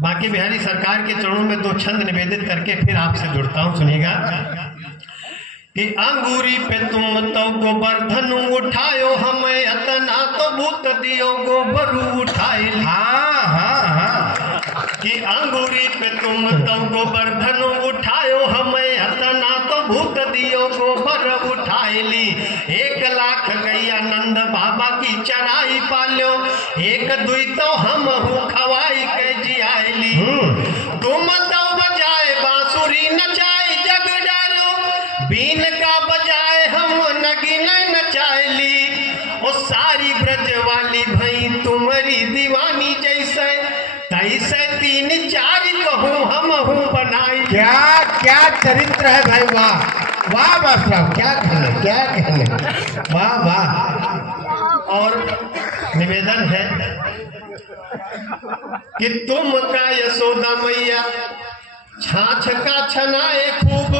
बाकी बिहारी सरकार के चरणों में दो छंद निवेदित करके फिर आपसे जुड़ता हूँ, सुनिएगा कि अंगूरी पे तुम तो गोवर्धन उठायो, हमें अतना तो भूत दियो गोबरू उठाए। हाँ हाँ हाँ कि अंगूरी पे तुम तो गोवर्धन उठायो, हमें अतना तो भूत दियो गोबर उठाए ली। 1 लाख गैया नंद बाबा की चराई पालो, 1 दुई तो हम खवाई के जियाली। तुम तो बजाए बांसुरी नचाई जग डालो, बीन का बजाए हम नगिन नचाली। ओ सारी ब्रज वाली भई तुम्हारी दीवानी जैसे, तैसे 3 4 कहूँ हम हूँ बनाई। क्या क्या चरित्र है भाई, वाह वाह मास्टर, क्या कहने वाह वाह। और निवेदन है कि तुम का यशोदा मैया छाछ का छनाए खूब,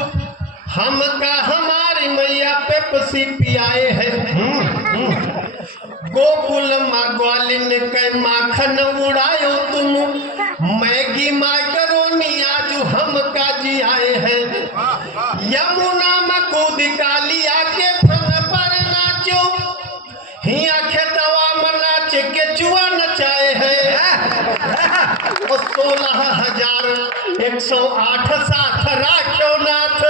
हम का हमारी मैया पेप्सी पियाए हैं। गोकुल माँ ग्वालिन के माखन उड़ायो तुम, मैगी माकरोनी आज हम का जियाए हैं। यमुना में कूद कालिया के फन पर नाचो, हिया खेतवा में नाच के चुआ नचाए हैं। 16,108 साथ राखो नाथ,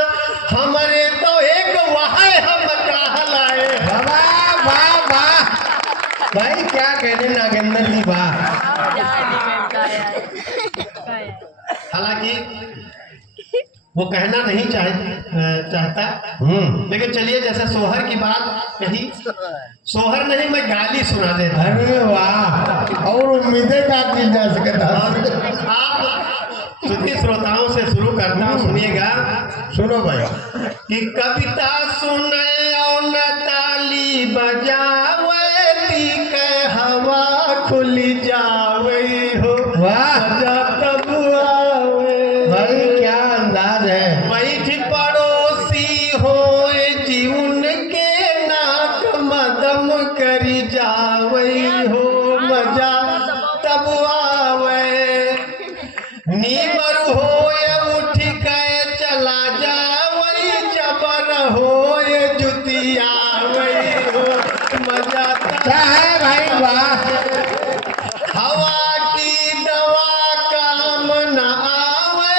हमारे तो एक वहां हम कहलाए। वाह वाह वाह भाई, क्या कहने नागेंद्र जी, वाह। हालांकि वो कहना नहीं चाहता, लेकिन चलिए जैसे सोहर की बात कही, सोहर नहीं मैं गाली सुना देता। अरे वाह, और उम्मीदें क्या की जा सकता। आप सुधी श्रोताओं से शुरू करता हूँ, सुनिएगा। सुनो भाई कि कविता सुने और न ताली बजावे, के हवा खुली जावे हो। वाह तब आवे भाई, क्या अंदाज है। बैठ पड़ोसी हो जीवन के नाक मदम करी जावे हो, मजा तब आवे। नीमर हो उठ के चला जावे, जबर हो जुतिया हो, मजा क्या है भाई, वाह। हवा की दवा काम न आवे,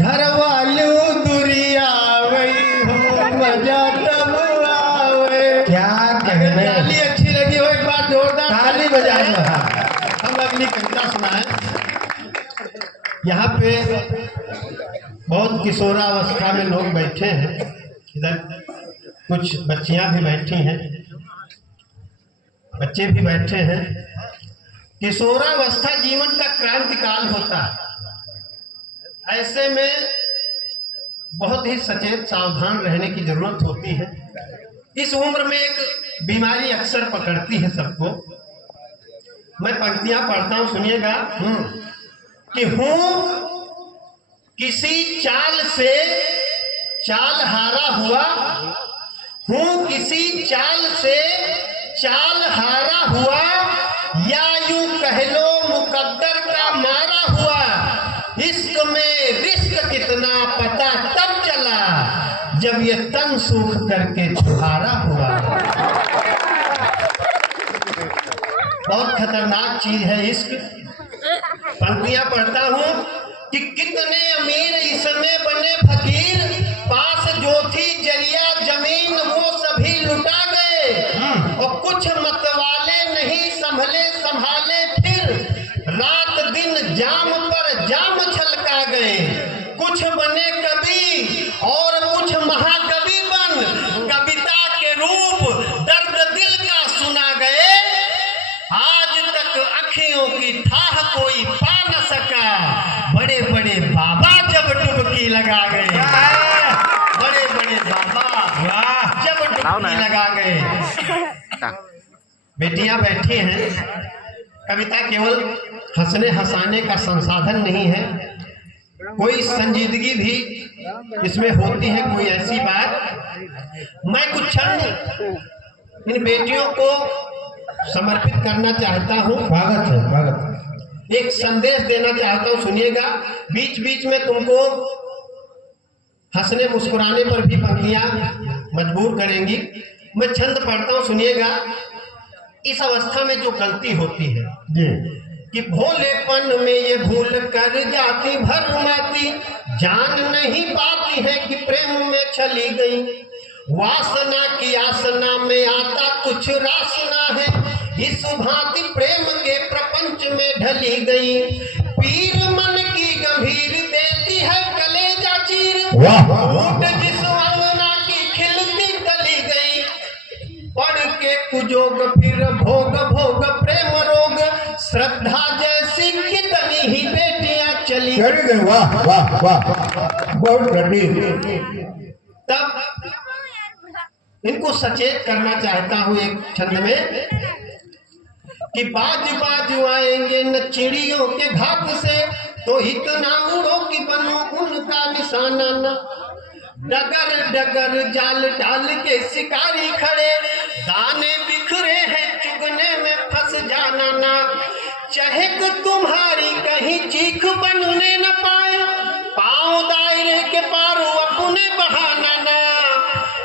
घर वालू दुरिया गई हो, मजा तब आवे। क्या कहने, ताली अच्छी लगी हो एक बार जोरदार ताली बजाएगा। हम अगली कविता सुनाए। यहाँ पे बहुत किशोरावस्था में लोग बैठे हैं, इधर कुछ बच्चियां भी बैठी हैं, बच्चे भी बैठे हैं। किशोरावस्था जीवन का क्रांतिकाल होता है, ऐसे में बहुत ही सचेत सावधान रहने की जरूरत होती है। इस उम्र में एक बीमारी अक्सर पकड़ती है सबको। मैं पंक्तियां पढ़ता हूं, सुनिएगा। कि हूं किसी चाल से चाल हारा हुआ, हूं किसी चाल से चाल हारा हुआ, या यूं कह लो मुकद्दर का मारा हुआ। इश्क में रिस्क कितना पता तब चला, जब ये तन सूख करके छुहारा हुआ। बहुत खतरनाक चीज है इश्क। पंक्तियां पढ़ता हूं कि कितने अमीर इसमें बने फकीर, पास जो थी जरिया जमीन वो सभी लुटा गए। और कुछ मतवाले नहीं संभाले फिर, रात दिन जाम पर जाम छलका गए। कुछ बने कवि और कुछ महाकवि बन, कविता के रूप दर्द दिल का सुना गए। आज तक अखियों की थाह कोई पा न सका, बड़े बड़े बाबा जब डुबकी लगा गए। बड़े बड़े बाबा जब डुबकी लगा गए। बेटियां बैठी हैं। कविता केवल हंसने हंसाने का संसाधन नहीं है, कोई संजीदगी भी इसमें होती है, कोई ऐसी बात। मैं कुछ क्षण इन बेटियों को समर्पित करना चाहता हूँ। स्वागत है, स्वागत है। एक संदेश देना चाहता हूं, सुनिएगा। बीच बीच में तुमको हंसने मुस्कुराने पर भी पंक्तियां मजबूर करेंगी। मैं छंद पढ़ता हूं, सुनिएगा। इस अवस्था में जो गलती होती है जी कि भोलेपन में ये भूल कर जाती भरमाती, जान नहीं पाती है कि प्रेम में चली गई। वासना की आसना में आता कुछ रासना है, इस भांति प्रेम के प्रपंच में ढली गई। पीर मन की गंभीर देती है कलेजा चीर, वाह जिस अंगना की खिलती कली गई। पढ़ के कुजोग फिर भोग भोग प्रेम रोग, श्रद्धा जैसी कितनी ही बेटियां चली गई। वाह वाह वाह, बहुत कठिन। तब इनको सचेत करना चाहता हूं एक छंद में कि बाज बाजू आएंगे न चिड़ियों के घाट से, तो इतना उड़ो कि बनो उनका निशाना न। डगर डगर जाल डाल के शिकारी खड़े, दाने बिखरे हैं चुगने में फंस जाना ना। चहक तुम्हारी कहीं चीख बनने न पाए, पांव दायरे के पार अपने बहाना ना।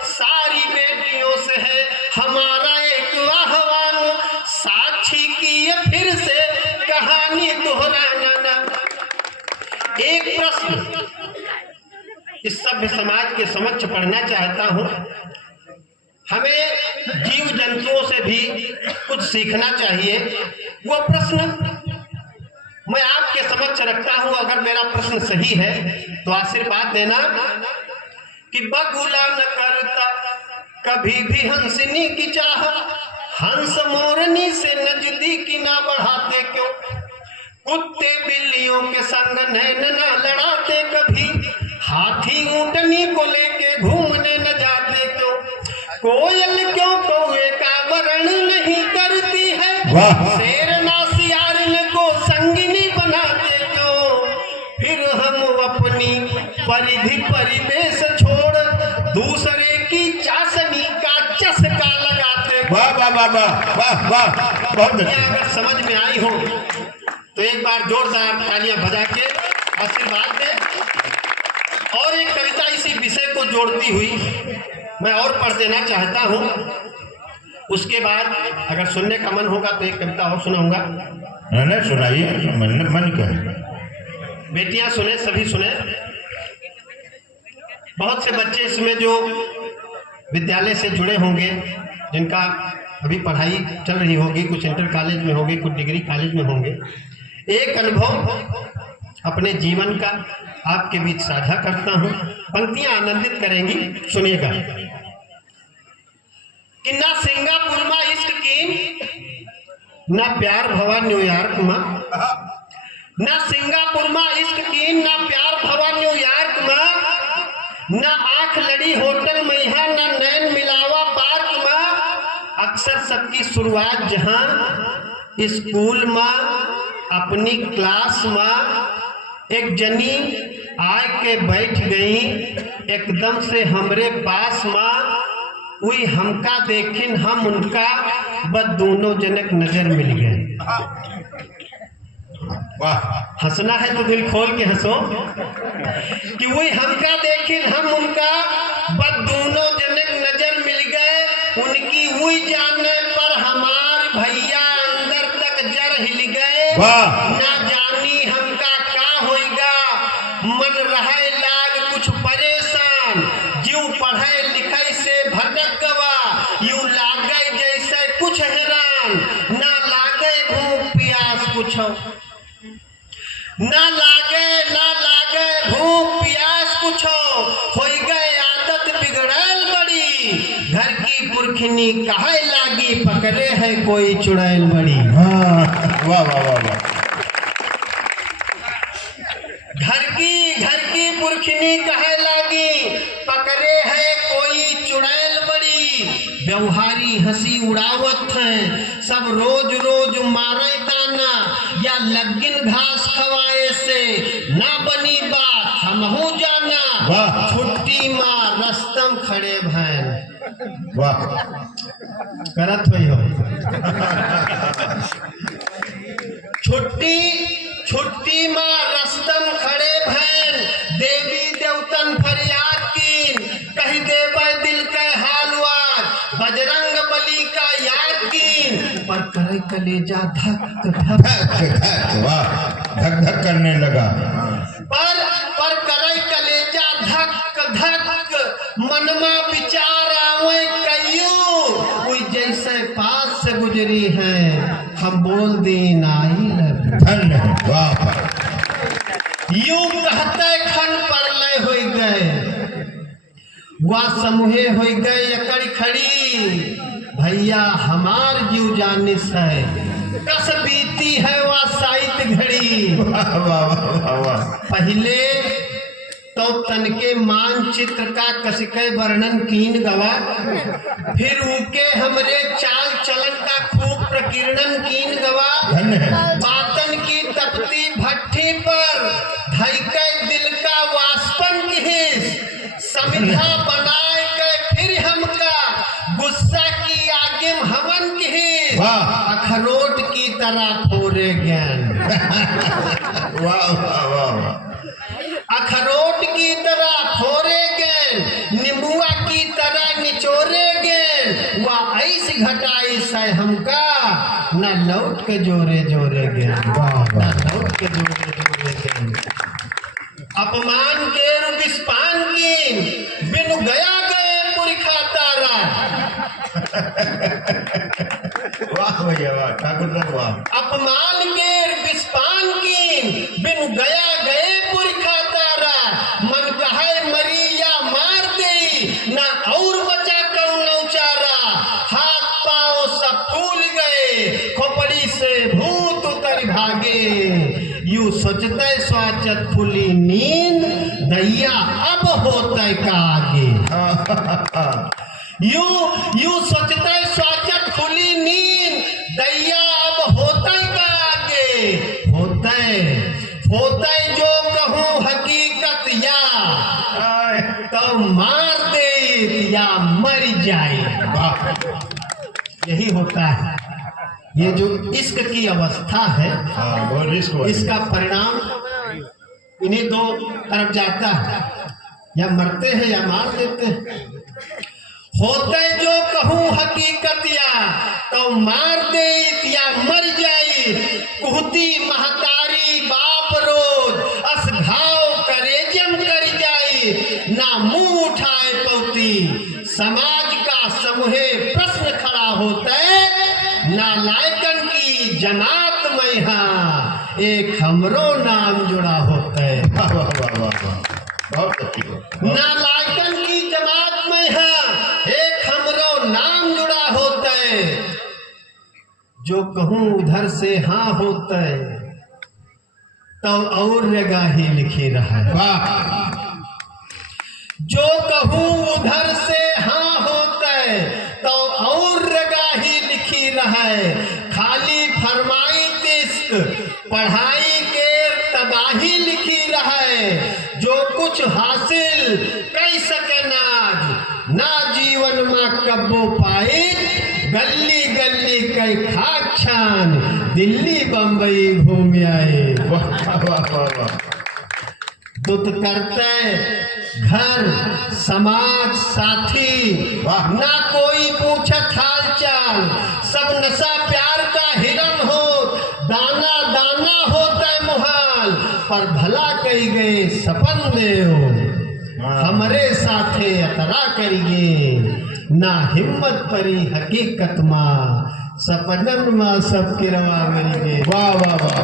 सारी बेटियों से है हमारा एक आह्वान, साक्षी की ये फिर से कहानी दोहराना ना। एक प्रश्न इस सभ्य समाज के समक्ष पढ़ना चाहता हूं। हमें जीव जंतुओं से भी कुछ सीखना चाहिए। वो प्रश्न मैं आपके समक्ष रखता हूं। अगर मेरा प्रश्न सही है तो आशीर्वाद देना कि बगुला न करता कभी भी हंसनी की चाह, हंस मोरनी से नजदीकी ना बढ़ाते क्यों। कुत्ते बिल्लियों के संग नैन न लड़ाते कभी, हाथी ऊंटनी को लेके घूमने न जाते क्यों। कोयल क्यों कौए का वरण नहीं करती है, शेर नासियारन को संगिनी बनाते क्यों। फिर हम अपनी परिधि परिवेश छोड़ दूसरे की चाशनी का चस्का लगाते। वाह वाह वाह वाह वाह वाह, बहुत अगर समझ में आई हो तो एक बार जोरदार तालियां बजा के आशीर्वाद दे। और एक कविता इसी विषय को जोड़ती हुई मैं और पढ़ देना चाहता हूं। उसके बाद अगर सुनने का मन होगा तो एक कविता और सुनाऊंगा। नहीं सुनाइए, मन क्या। बेटियां सुने, सभी सुने। बहुत से बच्चे इसमें जो विद्यालय से जुड़े होंगे, जिनका अभी पढ़ाई चल रही होगी, कुछ इंटर कॉलेज में होंगे, कुछ डिग्री कॉलेज में होंगे। एक अनुभव अपने जीवन का आपके बीच साझा करता हूं। पंक्तियां आनंदित करेंगी, सुनिएगा। कि ना सिंगापुर में इश्क की, ना प्यार भवा न्यूयॉर्क में। ना सिंगापुर में इश्क की, ना प्यार भवा न्यूयॉर्क में। ना आंख लड़ी होटल में यहाँ, ना नैन मिलावा पार्क में। अक्सर सबकी शुरुआत जहां स्कूल में अपनी क्लास में एक जनी आए के बैठ गई एकदम से हमरे पास में। वही हमका देखिन हम उनका, बस दोनों जनक नजर मिल गए। हंसना है तो दिल खोल के हंसो। कि वही हमका देखिन हम उनका, बस दोनों जनक नजर मिल गए। उनकी वही जानने पर हमार भैया अंदर तक जर हिल गए। ना जानी हमका का होएगा, मन रहे लाग कुछ परेशान। जीव पढ़े लिखे से भटक गवा, यूं लागे जैसे कुछ हैरान। ना लागे भूख प्यास कुछ, ना लागे भूख प्यास कुछ। हो गए आदत बिगड़ैल बड़ी, घर की पुरखनी कहे लागी, पकड़े है कोई चुड़ैल बड़ी। वाह वाह वाह वाह। घर की पुरखनी कहे लागी, पकड़े है कोई चुड़ैल बड़ी। व्यवहारी हंसी उड़ावत है, सब रोज रोज मारे ताना। या लगिन घास खवाए से ना बनी बात हमहू जाना। छुट्टी माँ रस्तम खड़े भैन। वाह, करत हुई हो छुट्टी कलेजा धक धक धक धक, वाह, धक धक करने लगा। पर करे कलेजा धक धक मनमा विचार आवे कईयो कोई जैसे पास से गुजरी है हम बोल दें आई लव धन्य है, वाह वाह। यूं कहते खन परले हो गए वह समूहे हो गए एकड़ खड़ी भैया हमार जीव जानिस है कस बीती है वह साइत घड़ी। वाह वाह वाह वाह। पहले तो तन के मानचित्र का कसके वर्णन कीन गवा फिर उनके हमरे चाल चलन का खूब प्रकीर्णन कीन गवा। धन्य है। बातन की तपती भट्ठी पर धैके दिल का वाष्पन घिस समिधा बनाए के फिर हमका गुस्सा की आगे हवन घिस वाह। अखरोट की तरह फोरे ज्ञान वाह वाह वाह। अखरोट की तरह फोरे गए नींबुआ की तरह निचोरे गए वह ऐसी घटाई से हमका न लौट के जोरे जोरे गए न लौट के जोरे जोरे गए। अपमान के विस्पान की बिनु गया गए पुरखा तारा। वाह भैया वाह, ठाकुर वाह। अपमान के विस्पान की बिनु गया गए पुरखा तारा मन कहे मरी या मार दे ना और बचा कौन चारा। हाथ पांव सब फूल गए खोपड़ी से भूत उतर भागे यू सोचते स्वाचत फूली नींद दैया अब होते का आगे। यू सोचते स्वाचत फूली नींद दैया अब होते का आगे। होते जो कहूँ हकीकत या तो मार दे या मर जाए। यही होता है ये जो इश्क की अवस्था है इसका परिणाम इन्हीं दो तरफ जाता है या मरते हैं या मार देते हैं। होते जो कहूँ हकीकत या तो मार दे या मर जाए। कुहती महतारी बाप रोज अस घाव करे जम कर जाए ना मुंह उठाए पौती समाज का समूहे प्रश्न खड़ा होता है नालायकन की जमात में हाँ एक हमरो नाम जुड़ा होता है। वाह वाह वाह वाह, बहुत अच्छी बात। नालायकन की जमात में हाँ एक हमरो नाम जुड़ा होता है। जो कहूँ उधर से हाँ होता है तो और जगह ही लिखी रहा है। वाह। जो कहूँ उधर से हाँ होता है तो और जगह ही लिखी रहा है। खाली फरमाई तिस्क पढ़ाई के तबाही लिखी रहा है। जो कुछ हासिल कई सके ना जीवन में कब्बो पाई गली गली कई खाक छान दिल्ली बम्बई घूम आए। वाह वाह वाह वाह। दुत करते घर समाज साथी वाह। ना कोई पूछत हाल चाल सब नशा प्यार का हिरन हो दाना दाना होता मुहाल पर भला कही गए सपन देव हमरे साथे अतरा करिए ना हिम्मत परी हकीकत माँ सपनन माँ सब किरवा करिए। वाह वाह वाह।